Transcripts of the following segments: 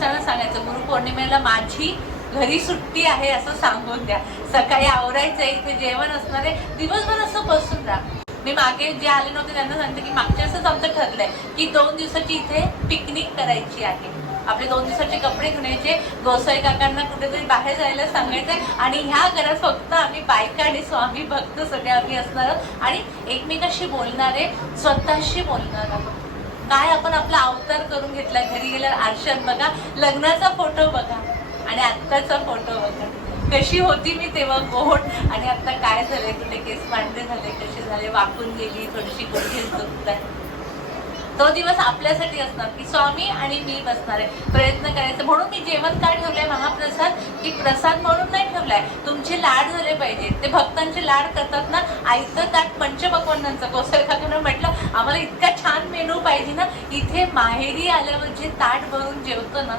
मिस्टरांना सांगायचं? गुरुपौर्णिमेला माझी घरी सुट्टी आहे असं सांगून द्या. सकाळी आवरायचं इथे जेवण असणार आहे. दिवसभर असं बसून राहा. मी मागे जे आले नव्हते त्यांना सांगते की मागच्या असंच आमचं ठरलंय की दोन दिवसाची इथे पिकनिक करायची आहे. आपले दोन दिवसाचे कपडे घेण्याचे गोसाई काकांना कुठेतरी बाहेर जायला सांगायचंय आणि ह्या घरात फक्त आम्ही बायका आणि स्वामी भक्त सगळे आम्ही असणार आहोत. आणि एकमेकाशी बोलणारे स्वतःशी बोलणार आहोत. काय आपण आपला अवतार करून घेतला घरी गेल्यावर आरशात बघा लग्नाचा फोटो बघा आणि आत्ताचा फोटो बघा. कशी होती मी तेव्हा गोड आणि आता काय झालंय? कुठे केस मांडे झाले कसे झाले? वाकून गेली थोडीशी गोष्टी तो दिवस आपल्यासाठी असणार की स्वामी आणि मी बसणार आहे. प्रयत्न करायचं. म्हणून मी जेवण काय ठेवलंय महाप्रसाद? की प्रसाद म्हणून नाही ठेवलाय. तुमचे लाड झाले पाहिजे. ते भक्तांचे लाड करतात ना आईचं ताट पंचपक्वानांचं कोसळ काकांना म्हटलं आम्हाला इतका छान मेनू पाहिजे ना इथे माहेरी आल्यावर जे ताट भरून जेवतो ना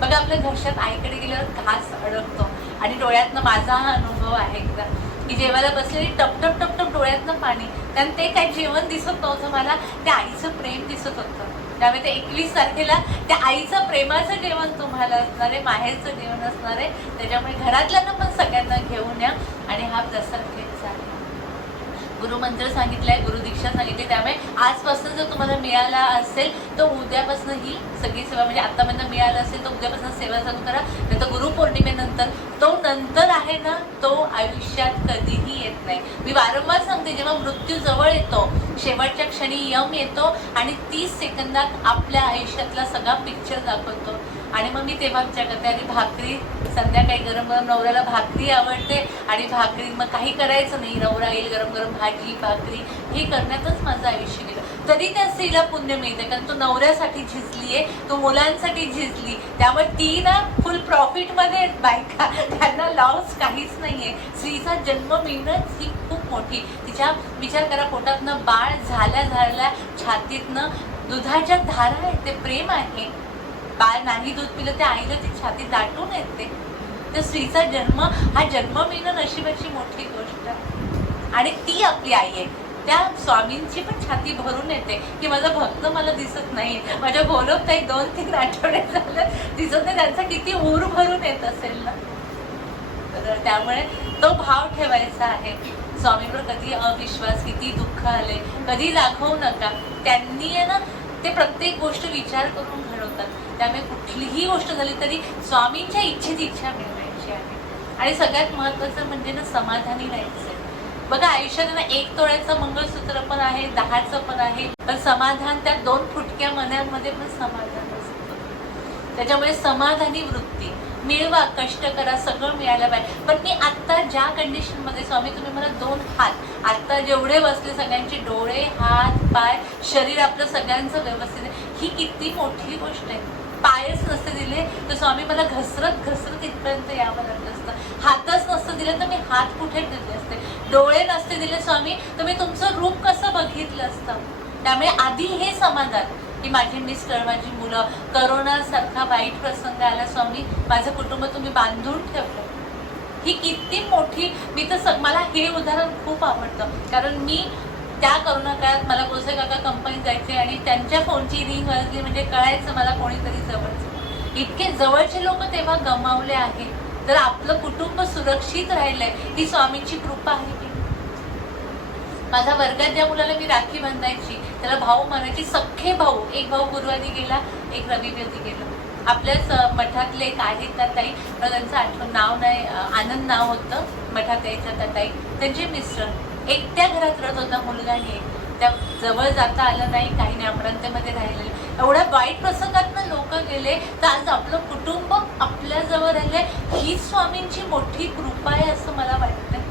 बघा आपल्या घरच्यात आईकडे गेल्यावर घास अडकतो. आणि डोळ्यातनं माझा हा अनुभव आहे एकदा. की जेवायला बसलेली टप टप डोळ्यातनं पाणी. कारण ते काय जेवण दिसत नव्हतं मला त्या आईचं प्रेम दिसत होतं. त्यामुळे ते एकवीस तारखेला त्या आईचं प्रेमाचं जेवण तुम्हाला असणार आहे माहेरचं जेवण असणार आहे. त्याच्यामुळे घरातल्यांना पण सगळ्यांना घेऊन या आणि हा प्रसाद घ्यायचा गुरुमंत्र गुरुमंत्र सांगितलाय गुरुदीक्षा सांगितली. त्यामुळे आजपासून जर तुम्हाला मिळाला असेल तर उद्यापासून ही सगळी सेवा म्हणजे आतापर्यंत मिळालं असेल तर उद्यापासून सेवा चालू करा. नाही तर गुरुपौर्णिमेनंतर तो नंतर आहे ना तो आयुष्यात कधीही येत नाही. मी वारंवार सांगते जेव्हा मृत्यू जवळ येतो शेवटच्या क्षणी यम येतो आणि तीस सेकंदात आपल्या आयुष्यातला सगळा पिक्चर दाखवतो. आणि मग मी तेव्हा विचार करते आणि भाकरी संध्याकाळी गरम गरम नवऱ्याला भाकरी आवडते आणि भाकरी मग काही करायचं नाही नवरा येईल गरम गरम भाजी भाकरी हे करण्यातच माझं आयुष्य गेलं. तरी त्या स्त्रीला पुण्य मिळते कारण तो नवऱ्यासाठी झिजली आहे तो मुलांसाठी झिजली त्यामुळे ती ना फुल प्रॉफिटमध्ये आहेत बायका त्यांना लॉस काहीच नाही आहे स्त्रीचा जन्म मिळणं ही खूप मोठी तिच्या विचार करा पोटातनं बाळ झाल्या झाल्या छातीतनं दुधाच्या धारा आहेत ते प्रेम आहे. बाळ नाही दूध पिलं त्या आईला ती छाती दाटून येते तर स्त्रीचा जन्म हा जन्म मिळणं नशिबाची मोठी गोष्ट. आणि ती आपली आई आहे. त्या स्वामींची पण छाती भरून येते की माझा भक्त मला दिसत नाही. माझ्या बोलत एक दोन तीन आठवडे झालं. दिसत नाही त्यांचा किती ऊर भरून येत असेल ना? तर त्यामुळे तो भाव ठेवायचा आहे. स्वामींवर कधी अविश्वास किती दुःख आले कधी दाखवू नका. त्यांनी आहे ना ते प्रत्येक गोष्ट विचार करून घडवतात. त्यामुळे कुठलीही गोष्ट झाली तरी स्वामींच्या इच्छेची इच्छा मिळवायची आहे. आणि सगळ्यात महत्वाचं म्हणजे ना समाधानी राहायचं. बघा आयुष्यात ना एक तोळ्याचं मंगळसूत्र पण आहे दहाचं पण आहे पण समाधान त्या दोन फुटक्या मनांमध्ये पण समाधान असतं. त्याच्यामुळे समाधानी वृत्ती. मिळवा कष्ट करा सगळं मिळायला पाहिजे. पण मी आत्ता ज्या कंडिशनमध्ये स्वामी तुम्ही मला दोन हात आत्ता जेवढे बसले सगळ्यांचे डोळे हात पाय शरीर आपलं सगळ्यांचं व्यवस्थित आहे. ही किती मोठी गोष्ट आहे. पायच नसते दिले तर स्वामी मला घसरत घसरत इथपर्यंत यावं लागलं असतं. हातच नसतं दिलं तर मी हात कुठे ठेवले असते? डोळे नसते दिले स्वामी तर मी तुमचं रूप कसं बघितलं असतं? त्यामुळे आधी हे समाधान. की माझी मिस्टर माझी मुलं करोनासारखा वाईट प्रसंग आला स्वामी माझं कुटुंब तुम्ही बांधून ठेवलं. ही किती मोठी मी तर मला हे उदाहरण खूप आवडतं. कारण मी त्या करोना काळात मला गोसे काका कंपनीत जायचे आणि त्यांच्या फोनची रिंग वाजली म्हणजे कळायचं मला कोणीतरी जवळचं. इतके जवळचे लोक तेव्हा गमावले आहेत. तर आपलं कुटुंब सुरक्षित राहिलंय ही स्वामींची कृपा आहे की माझ्या वर्गात ज्या मुलाला मी राखी बांधायची त्याला भाऊ मानायची सख्खे भाऊ एक भाऊ गुरुवारी गेला एक रविवारी गेला. आपल्याच मठातले एक आहेत ना ताई मला त्यांचं आठवण नाव नाही आनंद नाव होतं मठात यायच्या त्या ताई. त्यांचे मिस्टर. एकट्या घरात राहत होता मुलगा आणि त्या जवळ जाता आलं नाही काही नाही अपरांत्यामध्ये राहिलेले. एवढ्या वाईट प्रसंगातनं लोक गेले तर आज आपलं कुटुंब आपल्याजवळ राहिले ही स्वामींची मोठी कृपा आहे असं मला वाटतं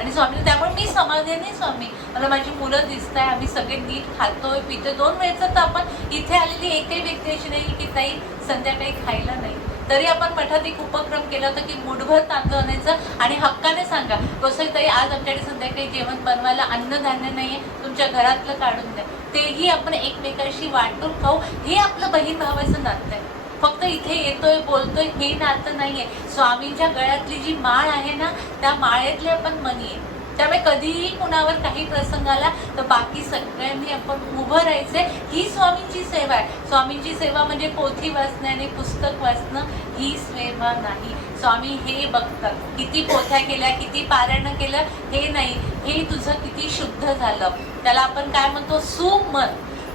आणि स्वामी त्यामुळे मी समाधानी स्वामी? मला माझी मुलं दिसत आहे आम्ही सगळे नीट खातोय पितोय. दोन वेळेचं तर आपण इथे आलेली एकही व्यक्ती अशी नाही की ताई संध्याकाळी खायला नाही. तरी आपण मठात एक उपक्रम केला होता की मुठभर तांदूळ आणायचं आणि हक्काने सांगा. कसं तरी आज आमच्याकडे संध्याकाळी जेवण बनवायला अन्नधान्य नाही आहे तुमच्या घरातलं काढून द्या. तेही आपण एकमेकाशी वाटून खाऊ हे आपलं बहीण भावाचं नातं आहे. फक्त इथे येतोय बोलतोय हे नातं नाहीये. स्वामींच्या गळ्यातली जी माळ आहे ना त्या माळेतले आपण मनी आहे. त्यामुळे कधीही कुणावर काही प्रसंग आला तर बाकी सगळ्यांनी आपण उभं राहायचंय. ही स्वामींची सेवा आहे. स्वामींची सेवा म्हणजे पोथी वाचणे आणि पुस्तक वाचणं. ही सेवा नाही. स्वामी हे बघतात. किती पोथ्या केल्या किती पारायण केलं हे नाही. हे तुझं किती शुद्ध झालं. त्याला आपण काय म्हणतो? सुमन.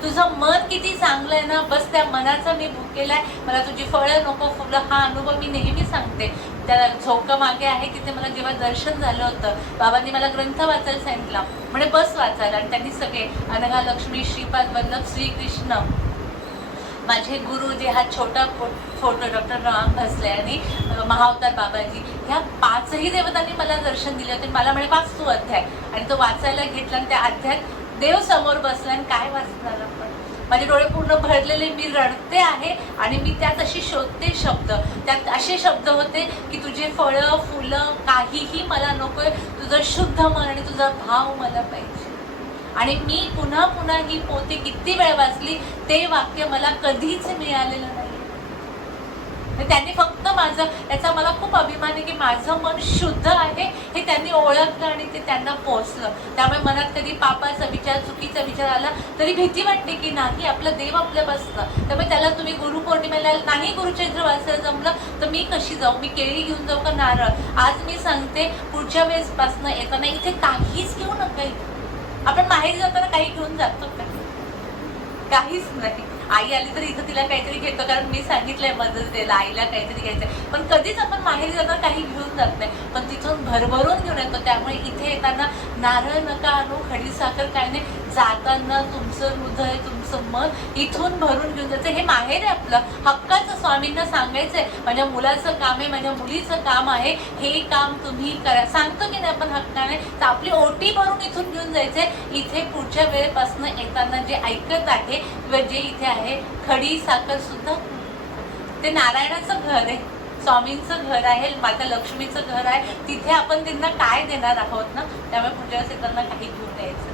तुझं मन किती चांगलं आहे ना? बस त्या मनाचा मी भूक केलाय. मला तुझी फळं नको फुलं. हा अनुभव मी नेहमी सांगते. त्या झोका मागे आहे तिथे मला जेव्हा दर्शन झालं होतं बाबांनी मला ग्रंथ वाचायला सांगितला. म्हणे बस वाचायला. आणि त्यांनी सगळे अनघा लक्ष्मी श्रीपाद वल्लभ श्रीकृष्ण. माझे गुरु जे हा छोटा फोटो डॉक्टर राम भसले आणि महावतार बाबाजी ह्या पाचही देवतांनी मला दर्शन दिले होते. मला म्हणे पाच तू अध्याय. आणि तो वाचायला घेतला आणि त्या अध्यायात देव समोर बसला आणि काय वाचणार आपण? माझे डोळे पूर्ण भरलेले मी रडते आहे आणि मी त्यात अशी शोधते शब्द. त्यात असे शब्द होते की तुझे फळं फुलं काहीही मला नकोय तुझं शुद्ध मन आणि तुझा भाव मला पाहिजे. आणि मी पुन्हा पुन्हा ही पोती किती वेळ वाचली ते वाक्य मला कधीच मिळालेलं नाही. त्यांनी फक्त माझं याचा मला खूप अभिमान आहे की माझं मन शुद्ध आहे हे त्यांनी ओळखलं आणि ते त्यांना पोचलं त्यामुळे मनात कधी पापाचा विचार चुकीचा विचार आला तरी भीती वाटते की नाही आपलं देव आपलं बसलं. त्यामुळे त्याला तुम्ही गुरुपौर्णिमेला नाही गुरुचंद्र वाचायला जमलं तर मी कशी जाऊ? मी केळी घेऊन जाऊ का नारळ? आज मी सांगते पुढच्या वेळेसपासनं येताना इथे काहीच घेऊ नका आपण बाहेर जाताना काही घेऊन जातो का काहीच नाही. आई आली तर इथं तिला काहीतरी घेतो कारण मी सांगितलंय मदत द्यायला आईला काहीतरी घ्यायचं पण कधीच आपण माहेरी जाताना काही घेऊन जात नाही. पण तिथून भरभरून घेऊन येतो. त्यामुळे इथे येताना नारळ नका आणू खडीसाखर काय नाही. जाताना तुमचं हृदय तुमचं मन इथून भरून घेऊन जायचं. हे माहेर आहे आपलं. हक्काचं स्वामींना सांगायचंय. माझ्या मुलाचं काम आहे माझ्या मुलीचं काम आहे. हे काम तुम्ही करा. सांगतो की नाही आपण हक्काने? तर आपली ओटी भरून इथून घेऊन जायचंय. इथे पुढच्या वेळेपासून येताना जे ऐकत आहे किंवा जे इथे आहे खडी साखर सुद्धा ते नारायणाचं घर आहे. स्वामींचं घर आहे माता लक्ष्मीचं घर आहे. तिथे आपण त्यांना काय देणार आहोत ना? त्यामुळे पुढच्या वेळेस त्यांना काही घेऊन द्यायचं